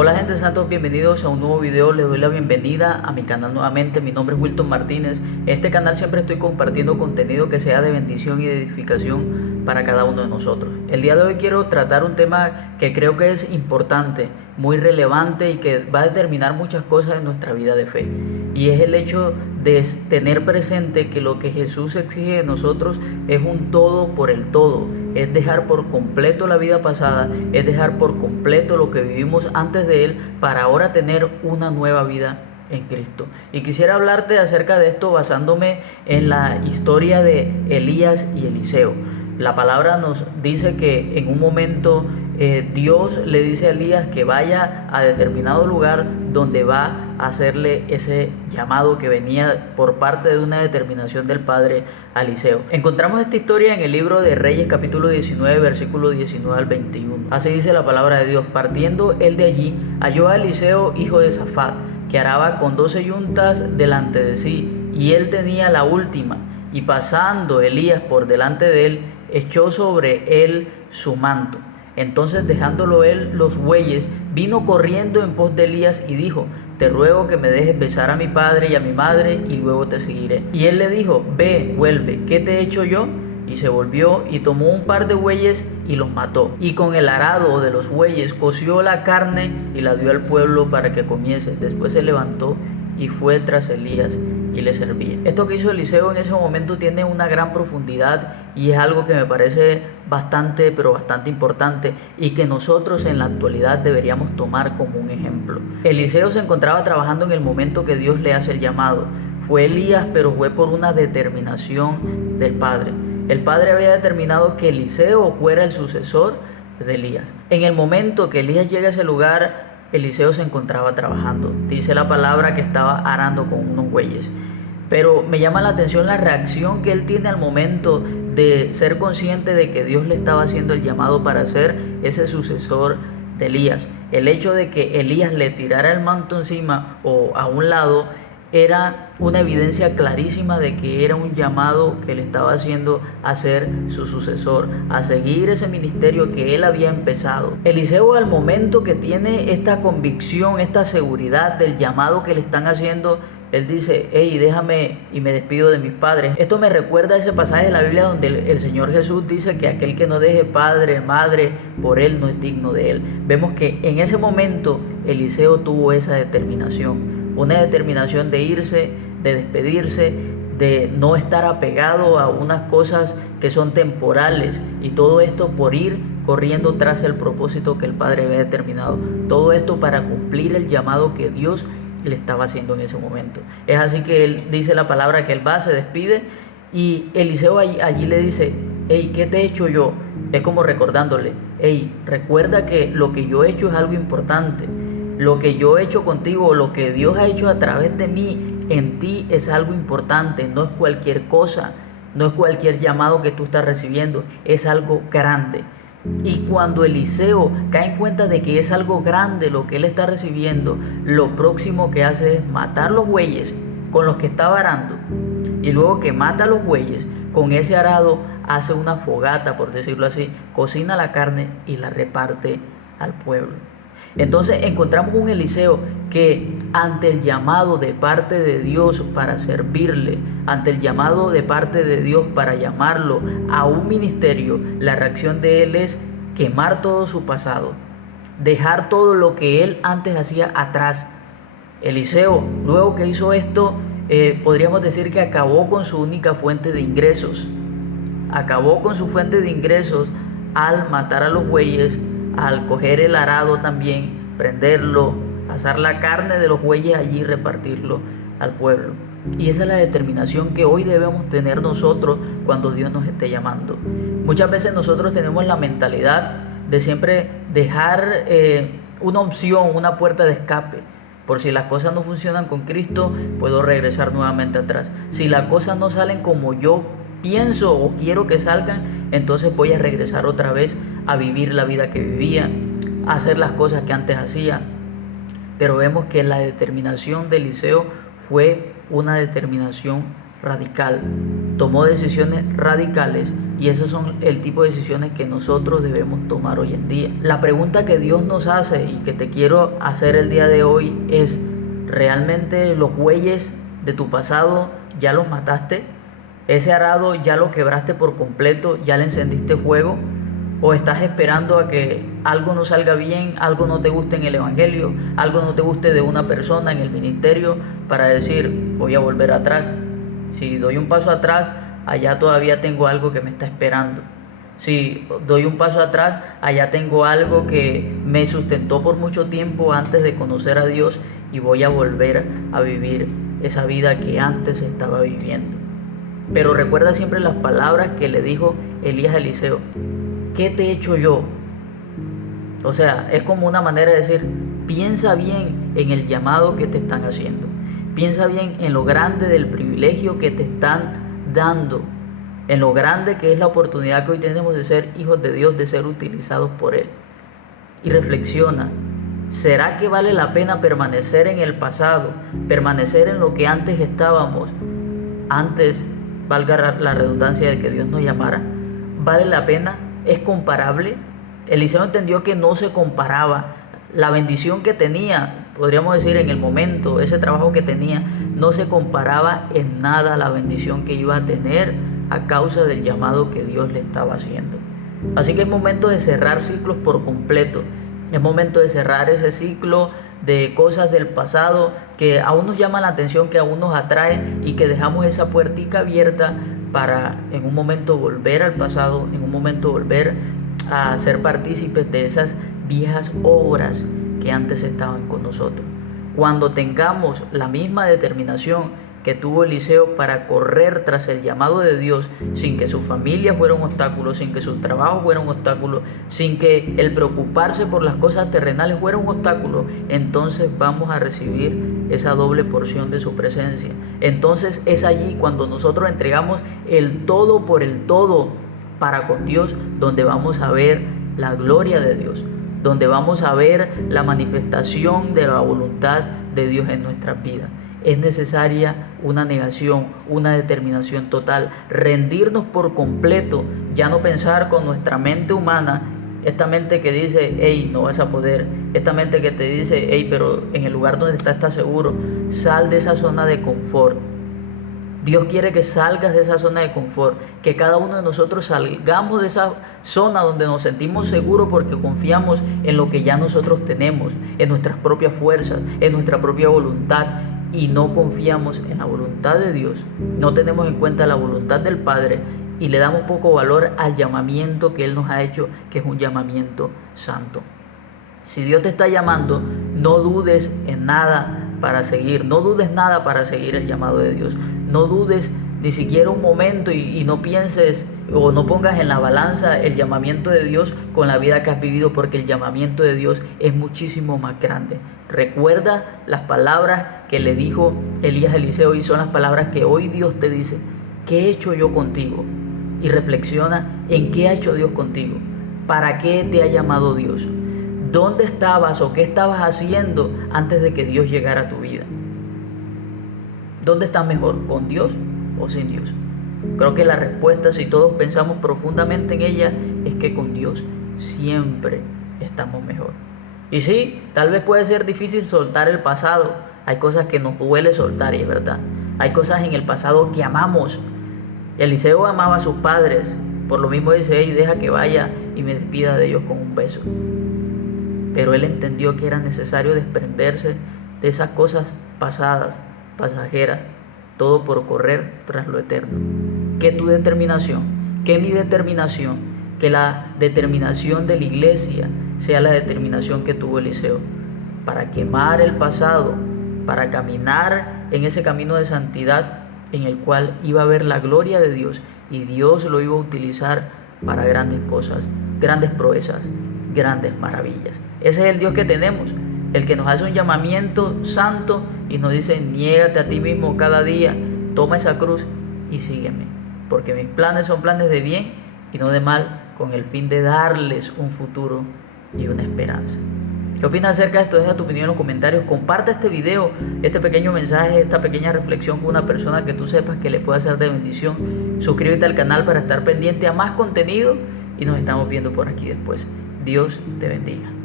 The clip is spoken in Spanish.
Hola gente santos, bienvenidos a un nuevo video. Les doy la bienvenida a mi canal nuevamente. Mi nombre es Wilton Martínez. En este canal siempre estoy compartiendo contenido que sea de bendición y de edificación para cada uno de nosotros. El día de hoy quiero tratar un tema que creo que es importante, muy relevante y que va a determinar muchas cosas en nuestra vida de fe. Y es el hecho de tener presente que lo que Jesús exige de nosotros es un todo por el todo. Es dejar por completo la vida pasada, es dejar por completo lo que vivimos antes de Él para ahora tener una nueva vida en Cristo. Y quisiera hablarte acerca de esto basándome en la historia de Elías y Eliseo. La palabra nos dice que en un momento Dios le dice a Elías que vaya a determinado lugar donde va a hacerle ese llamado que venía por parte de una determinación del padre a Eliseo. Encontramos esta historia en el libro de Reyes capítulo 19 versículo 19 al 21. Así dice la palabra de Dios: partiendo él de allí, halló a Eliseo hijo de Safat, que araba con 12 yuntas delante de sí, y él tenía la última. Y pasando Elías por delante de él, echó sobre él su manto. Entonces, dejándolo él los bueyes, vino corriendo en pos de Elías y dijo: te ruego que me dejes besar a mi padre y a mi madre, y luego te seguiré. Y él le dijo: ve, vuelve, ¿qué te he hecho yo? Y se volvió y tomó un par de bueyes y los mató. Y con el arado de los bueyes coció la carne y la dio al pueblo para que comiese. Después se levantó y fue tras Elías y le servía. Esto que hizo Eliseo en ese momento tiene una gran profundidad y es algo que me parece bastante, pero bastante importante, y que nosotros en la actualidad deberíamos tomar como un ejemplo. Eliseo se encontraba trabajando en el momento que Dios le hace el llamado. Fue Elías, pero fue por una determinación del Padre. El Padre había determinado que Eliseo fuera el sucesor de Elías. En el momento que Elías llega a ese lugar, Eliseo se encontraba trabajando. Dice la palabra que estaba arando con unos bueyes. Pero me llama la atención la reacción que él tiene al momento de ser consciente de que Dios le estaba haciendo el llamado para ser ese sucesor de Elías. El hecho de que Elías le tirara el manto encima o a un lado era una evidencia clarísima de que era un llamado que le estaba haciendo a ser su sucesor, a seguir ese ministerio que él había empezado. Eliseo, al momento que tiene esta convicción, esta seguridad del llamado que le están haciendo, él dice: hey, déjame y me despido de mis padres. Esto me recuerda a ese pasaje de la Biblia donde el Señor Jesús dice que aquel que no deje padre, madre, por él no es digno de él. Vemos que en ese momento Eliseo tuvo esa determinación. Una determinación de irse, de despedirse, de no estar apegado a unas cosas que son temporales, y todo esto por ir corriendo tras el propósito que el Padre había determinado. Todo esto para cumplir el llamado que Dios le estaba haciendo en ese momento. Es así que él dice la palabra que él va, se despide, y Eliseo allí le dice: hey, ¿qué te he hecho yo? Es como recordándole: hey, recuerda que lo que yo he hecho es algo importante. Lo que yo he hecho contigo, lo que Dios ha hecho a través de mí, en ti es algo importante, no es cualquier cosa, no es cualquier llamado que tú estás recibiendo, es algo grande. Y cuando Eliseo cae en cuenta de que es algo grande lo que él está recibiendo, lo próximo que hace es matar los bueyes con los que estaba arando, y luego que mata los bueyes, con ese arado hace una fogata, por decirlo así, cocina la carne y la reparte al pueblo. Entonces encontramos un Eliseo que, ante el llamado de parte de Dios para servirle, ante el llamado de parte de Dios para llamarlo a un ministerio, la reacción de él es quemar todo su pasado, dejar todo lo que él antes hacía atrás. Eliseo, luego que hizo esto, podríamos decir que acabó con su única fuente de ingresos. Acabó con su fuente de ingresos al matar a los bueyes, al coger el arado también, prenderlo, asar la carne de los bueyes allí y repartirlo al pueblo. Y esa es la determinación que hoy debemos tener nosotros cuando Dios nos esté llamando. Muchas veces nosotros tenemos la mentalidad de siempre dejar una opción, una puerta de escape. Por si las cosas no funcionan con Cristo, puedo regresar nuevamente atrás. Si las cosas no salen como yo pienso o quiero que salgan, entonces voy a regresar otra vez a vivir la vida que vivía, a hacer las cosas que antes hacía. Pero vemos que la determinación de Eliseo fue una determinación radical. Tomó decisiones radicales Y esos son el tipo de decisiones que nosotros debemos tomar hoy en día. La pregunta que Dios nos hace y que te quiero hacer el día de hoy es: ¿realmente los bueyes de tu pasado ya los mataste? ¿Ese arado ya lo quebraste por completo? ¿Ya le encendiste fuego? ¿O estás esperando a que algo no salga bien, algo no te guste en el evangelio, algo no te guste de una persona en el ministerio para decir, voy a volver atrás? Si doy un paso atrás, allá todavía tengo algo que me está esperando. Si doy un paso atrás, allá tengo algo que me sustentó por mucho tiempo antes de conocer a Dios y voy a volver a vivir esa vida que antes estaba viviendo. Pero recuerda siempre las palabras que le dijo Elías a Eliseo: ¿qué te he hecho yo? O sea, es como una manera de decir, piensa bien en el llamado que te están haciendo. Piensa bien en lo grande del privilegio que te están dando, en lo grande que es la oportunidad que hoy tenemos de ser hijos de Dios, de ser utilizados por Él. Y reflexiona, ¿será que vale la pena permanecer en el pasado, permanecer en lo que antes estábamos, antes, valga la redundancia, de que Dios nos llamara? ¿Vale la pena? ¿Es comparable? Eliseo entendió que no se comparaba. La bendición que tenía, podríamos decir en el momento, ese trabajo que tenía, no se comparaba en nada a la bendición que iba a tener a causa del llamado que Dios le estaba haciendo. Así que es momento de cerrar ciclos por completo. Es momento de cerrar ese ciclo de cosas del pasado que aún nos llama la atención, que aún nos atrae y que dejamos esa puertica abierta para en un momento volver al pasado, en un momento volver a ser partícipes de esas viejas obras que antes estaban con nosotros. Cuando tengamos la misma determinación que tuvo Eliseo para correr tras el llamado de Dios, sin que su familia fuera un obstáculo, sin que su trabajo fuera un obstáculo, sin que el preocuparse por las cosas terrenales fuera un obstáculo, entonces vamos a recibir esa doble porción de su presencia. Entonces es allí cuando nosotros entregamos el todo por el todo para con Dios, donde vamos a ver la gloria de Dios, donde vamos a ver la manifestación de la voluntad de Dios en nuestras vidas. Es necesaria una negación, una determinación total, rendirnos por completo, ya no pensar con nuestra mente humana, esta mente que dice, hey, no vas a poder, esta mente que te dice, hey, pero en el lugar donde estás seguro. Sal de esa zona de confort. Dios quiere que salgas de esa zona de confort, que cada uno de nosotros salgamos de esa zona donde nos sentimos seguros porque confiamos en lo que ya nosotros tenemos, en nuestras propias fuerzas, en nuestra propia voluntad, y no confiamos en la voluntad de Dios, no tenemos en cuenta la voluntad del Padre y le damos poco valor al llamamiento que Él nos ha hecho, que es un llamamiento santo. Si Dios te está llamando, no dudes en nada para seguir, no dudes nada para seguir el llamado de Dios, no dudes ni siquiera un momento y no pienses o no pongas en la balanza el llamamiento de Dios con la vida que has vivido, porque el llamamiento de Dios es muchísimo más grande. Recuerda las palabras que le dijo Elías a Eliseo y son las palabras que hoy Dios te dice. ¿Qué he hecho yo contigo? Y reflexiona en qué ha hecho Dios contigo. ¿Para qué te ha llamado Dios? ¿Dónde estabas o qué estabas haciendo antes de que Dios llegara a tu vida? ¿Dónde estás mejor? ¿Con Dios o sin Dios? Creo que la respuesta, si todos pensamos profundamente en ella, es que con Dios siempre estamos mejor. Y sí, tal vez puede ser difícil soltar el pasado. Hay cosas que nos duele soltar y es verdad. Hay cosas en el pasado que amamos. Eliseo amaba a sus padres. Por lo mismo dice, hey, deja que vaya y me despida de ellos con un beso. Pero él entendió que era necesario desprenderse de esas cosas pasadas, pasajeras, todo por correr tras lo eterno. Que tu determinación, que mi determinación, que la determinación de la iglesia sea la determinación que tuvo Eliseo, para quemar el pasado, para caminar en ese camino de santidad en el cual iba a ver la gloria de Dios y Dios lo iba a utilizar para grandes cosas, grandes proezas, grandes maravillas. Ese es el Dios que tenemos, el que nos hace un llamamiento santo y nos dice, niégate a ti mismo cada día, toma esa cruz y sígueme, porque mis planes son planes de bien y no de mal, con el fin de darles un futuro y una esperanza. ¿Qué opinas acerca de esto? Deja tu opinión en los comentarios. Comparte este video, este pequeño mensaje, esta pequeña reflexión con una persona que tú sepas que le pueda ser de bendición. Suscríbete al canal para estar pendiente a más contenido y nos estamos viendo por aquí después. Dios te bendiga.